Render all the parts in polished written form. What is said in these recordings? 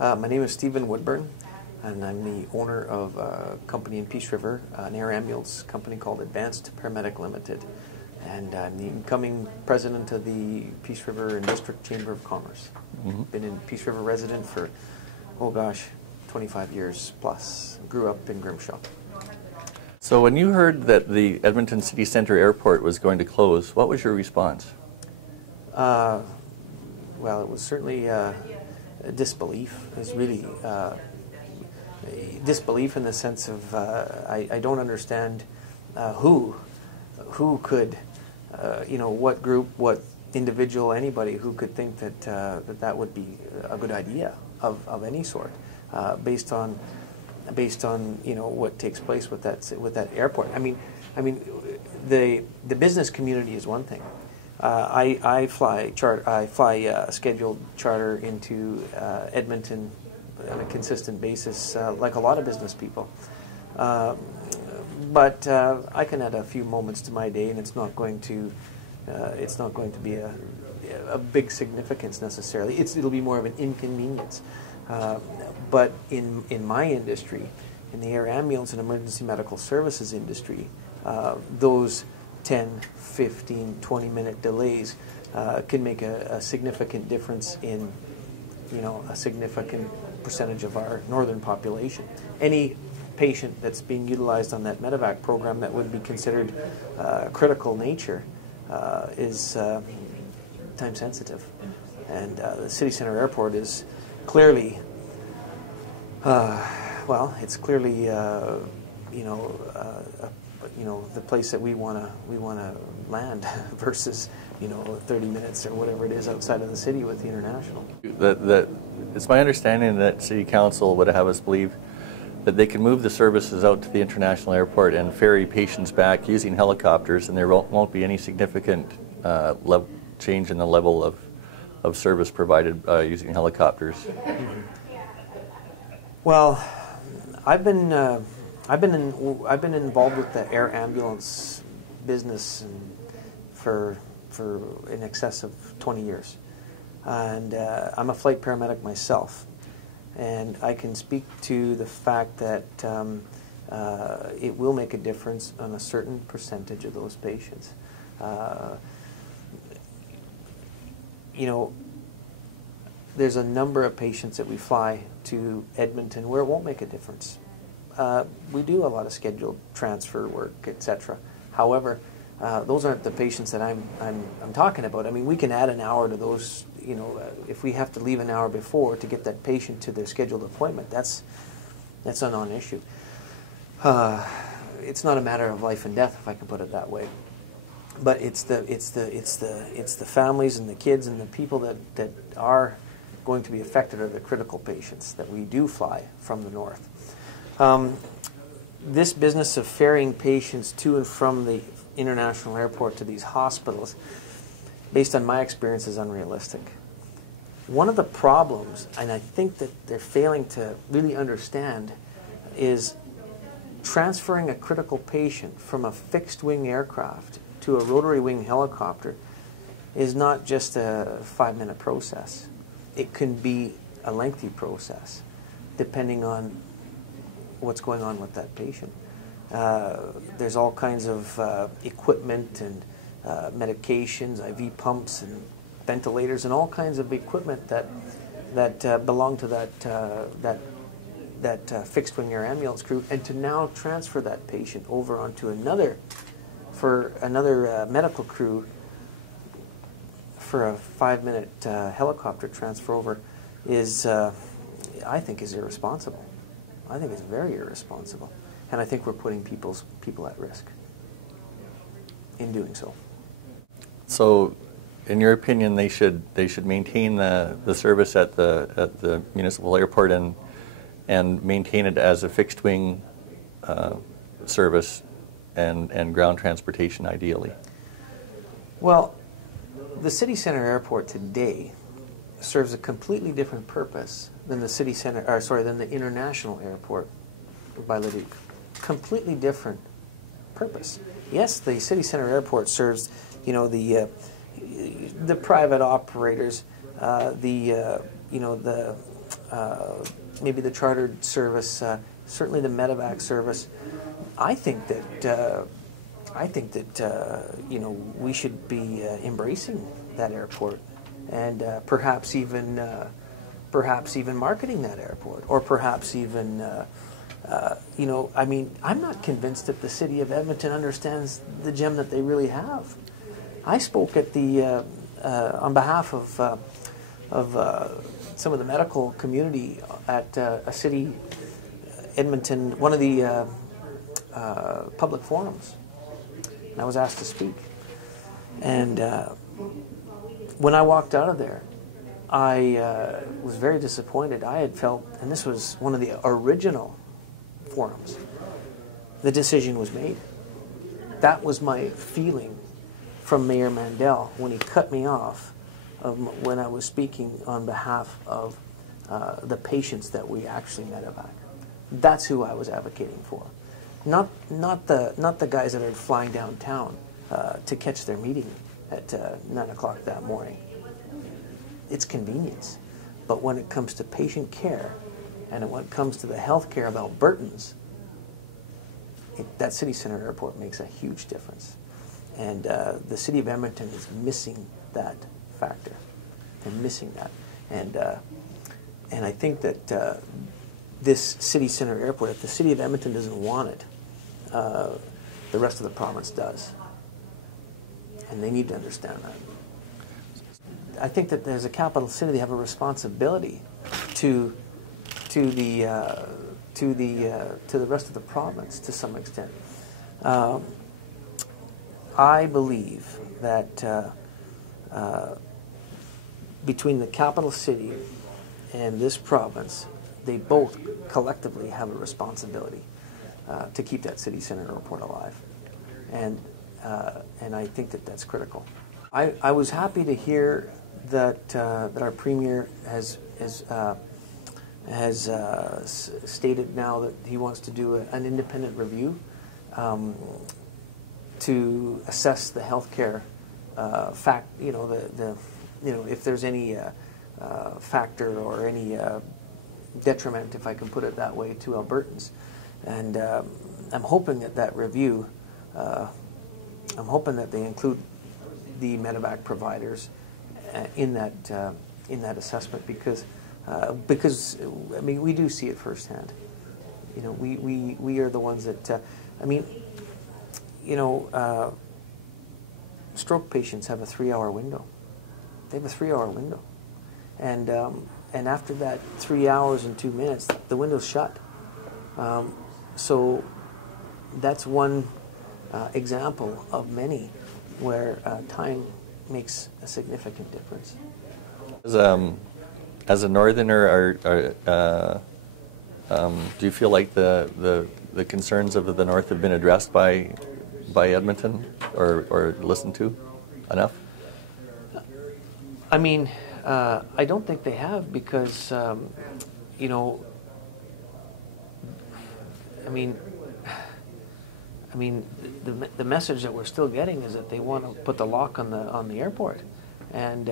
My name is Stephen Woodburn, and I'm the owner of a company in Peace River, an air ambulance company called Advanced Paramedic Limited. And I'm the incoming president of the Peace River and District Chamber of Commerce. Been in Peace River resident for, 25 years plus. Grew up in Grimshaw. So when you heard that the Edmonton City Centre Airport was going to close, what was your response? Well, it was certainly disbelief. It was really disbelief in the sense of I don't understand who could, what group, what individual, anybody who could think that that would be a good idea of any sort, based on what takes place with that airport. I mean, the business community is one thing. I fly scheduled charter into Edmonton on a consistent basis, like a lot of business people. But I can add a few moments to my day, and it's not going to be a big significance necessarily. It'll be more of an inconvenience. But in my industry, in the air ambulance and emergency medical services industry, those 10, 15, 20-minute delays can make a significant difference in, a significant percentage of our northern population. Any patient that's being utilized on that medevac program that would be considered critical nature is time sensitive. And the City Centre Airport is clearly, it's clearly, the place that we want to land versus 30 minutes or whatever it is outside of the city with the international. It's my understanding that City Council would have us believe that they can move the services out to the international airport and ferry patients back using helicopters, and there won't be any significant change in the level of service provided using helicopters. Well, I've been involved with the air ambulance business for in excess of 20 years, and I'm a flight paramedic myself, and I can speak to the fact that it will make a difference on a certain percentage of those patients. There's a number of patients that we fly to Edmonton where it won't make a difference. We do a lot of scheduled transfer work, etc. However, those aren't the patients that I'm talking about. I mean, we can add an hour to those. If we have to leave an hour before to get that patient to their scheduled appointment, that's a non-issue. It's not a matter of life and death, if I can put it that way. But it's the families and the kids and the people that are going to be affected are the critical patients that we do fly from the north. This business of ferrying patients to and from the international airport to these hospitals, based on my experience, is unrealistic. One of the problems, and I think that they're failing to really understand, is transferring a critical patient from a fixed-wing aircraft to a rotary-wing helicopter is not just a 5-minute process. It can be a lengthy process, depending on what's going on with that patient. There's all kinds of equipment and medications, IV pumps and ventilators, and all kinds of equipment that belong to that fixed-wing air ambulance crew, and to now transfer that patient over onto another medical crew for a 5-minute helicopter transfer over is, I think, is irresponsible. I think it's very irresponsible, and I think we're putting people at risk in doing so. So, in your opinion, they should maintain the service at the municipal airport and maintain it as a fixed wing service and ground transportation, ideally. Well, the City Centre Airport today serves a completely different purpose than the International Airport by Leduc. Completely different purpose. Yes, the City Centre Airport serves, the private operators, maybe the chartered service, certainly the medevac service. I think that we should be embracing that airport, and perhaps even marketing that airport, or perhaps even I mean, I'm not convinced that the city of Edmonton understands the gem that they really have. I spoke at the on behalf of some of the medical community at a city, Edmonton, one of the public forums, and I was asked to speak. And when I walked out of there, I was very disappointed. I had felt, and this was one of the original forums, the decision was made. That was my feeling from Mayor Mandel when he cut me off when I was speaking on behalf of the patients that we actually medevac. That's who I was advocating for. Not the guys that are flying downtown to catch their meeting at 9 o'clock that morning. It's convenience. But when it comes to patient care, and when it comes to the health care of Albertans, that city center airport makes a huge difference. And the city of Edmonton is missing that factor. They're missing that. And I think that this city center airport, if the city of Edmonton doesn't want it, the rest of the province does. And they need to understand that. I think that as a capital city, they have a responsibility to the rest of the province to some extent. I believe that between the capital city and this province, they both collectively have a responsibility to keep that city center airport alive, and I think that that's critical. I was happy to hear that our premier has stated now that he wants to do an independent review to assess the healthcare fact. If there's any factor or any detriment, if I can put it that way, to Albertans, and I'm hoping that review. I'm hoping that they include the medevac providers in that assessment, because I mean, we do see it firsthand. We are the ones that stroke patients have a 3-hour window. They have a 3-hour window, and after that 3 hours and 2 minutes, the window's shut. So that's one example of many where time makes a significant difference. As a northerner, do you feel like the concerns of the north have been addressed by Edmonton or listened to enough? I mean, I don't think they have, because the message that we're still getting is that they want to put the lock on the airport, and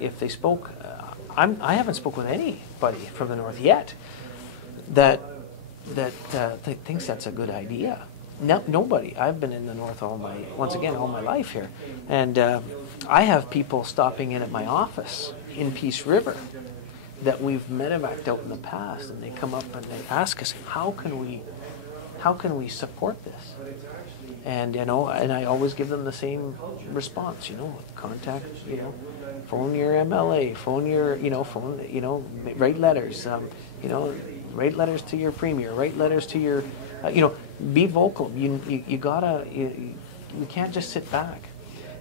if they spoke, I haven't spoken with anybody from the north yet that thinks that's a good idea. No, nobody. I've been in the north all my life here, and I have people stopping in at my office in Peace River that we've medevaced out in the past, and they come up and they ask us, how can we support this? And and I always give them the same response. Contact, phone your MLA, write letters. Write letters to your premier. Write letters to your, be vocal. You gotta. You can't just sit back.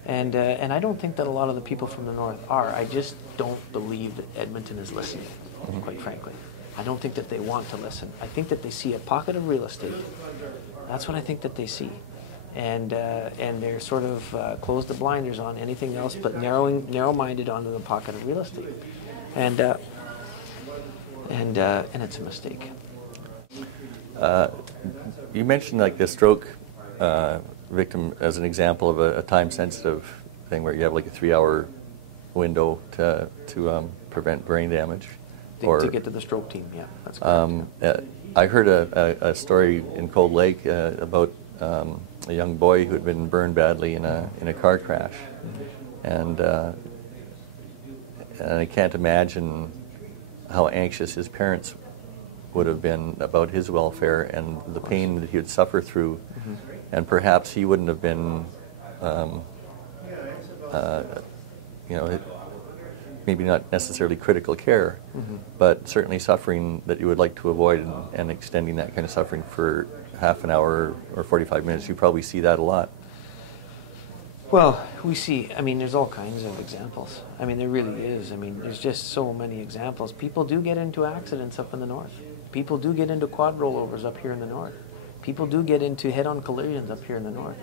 And I don't think that a lot of the people from the north are. I just don't believe that Edmonton is listening, quite frankly. I don't think that they want to listen. I think that they see a pocket of real estate. That's what I think that they see. And they're sort of closed the blinders on anything else but narrow-minded onto the pocket of real estate. And it's a mistake. You mentioned like the stroke victim as an example of a time-sensitive thing where you have like a 3-hour window to prevent brain damage. or to get to the stroke team. Yeah, that's correct. I heard a story in Cold Lake about a young boy who had been burned badly in a car crash, and I can't imagine how anxious his parents would have been about his welfare and the pain that he would suffer through, and perhaps he wouldn't have been, maybe not necessarily critical care, but certainly suffering that you would like to avoid, and extending that kind of suffering for half an hour or 45 minutes. You probably see that a lot. Well, we see, I mean, there's all kinds of examples. I mean, there really is. I mean, there's just so many examples. People do get into accidents up in the north. People do get into quad rollovers up here in the north. People do get into head-on collisions up here in the north.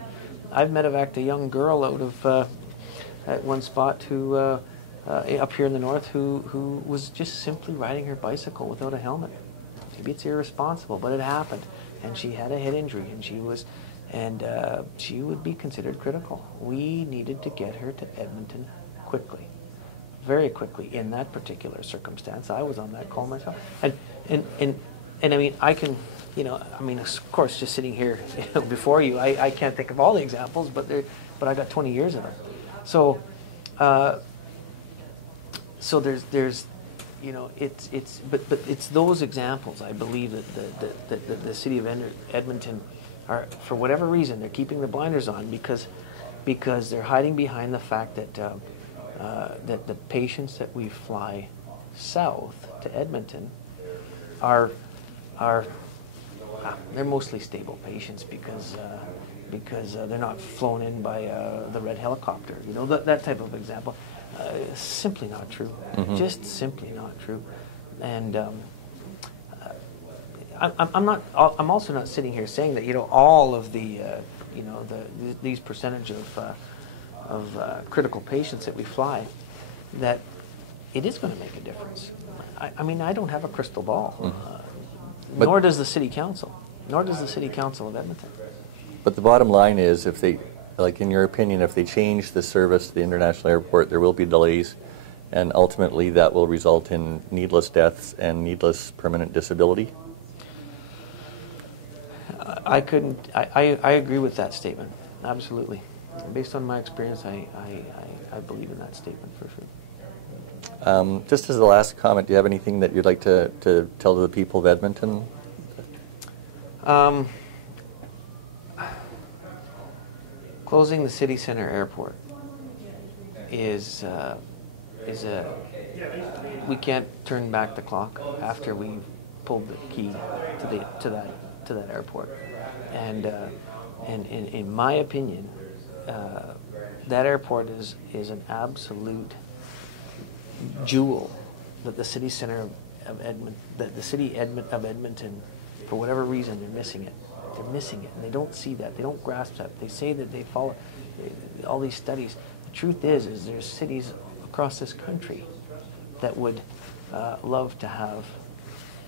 I've medevaced a young girl out of, at one spot who, up here in the north, who was just simply riding her bicycle without a helmet. Maybe it's irresponsible, but it happened. And she had a head injury, and she would be considered critical. We needed to get her to Edmonton quickly, very quickly in that particular circumstance. I was on that call myself. And I mean, I can, I mean, of course, just sitting here before you, I can't think of all the examples, but I got 20 years of them. So, so there's but it's those examples, I believe, that the city of Edmonton are, for whatever reason, they're keeping the blinders on because they're hiding behind the fact that that the patients that we fly south to Edmonton are they're mostly stable patients because they're not flown in by the red helicopter. That type of example. Simply not true. Just simply not true. And I'm also not sitting here saying that all of the these percentage of critical patients that we fly, that it is going to make a difference. I mean, I don't have a crystal ball, nor does the city council, nor does the city council of Edmonton. But the bottom line is, if they, like in your opinion, if they change the service to the international airport, there will be delays, and ultimately that will result in needless deaths and needless permanent disability? I agree with that statement, absolutely. Based on my experience, I believe in that statement for sure. Just as the last comment, do you have anything that you'd like to tell to the people of Edmonton? Closing the city center airport is we can't turn back the clock after we've pulled the key to that airport, and in my opinion, that airport is an absolute jewel that the city center of Edmonton, that the city of Edmonton, for whatever reason, they're missing it. They're missing it, and they don't see that. They don't grasp that. They say that they follow all these studies. The truth is there's cities across this country that would love to have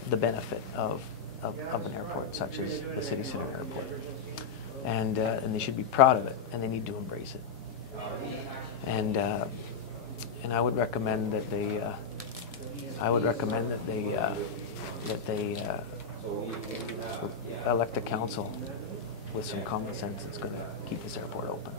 the benefit of an airport such as the city center airport, and they should be proud of it, and they need to embrace it. And I would recommend that they elect a council with some common sense that's going to keep this airport open.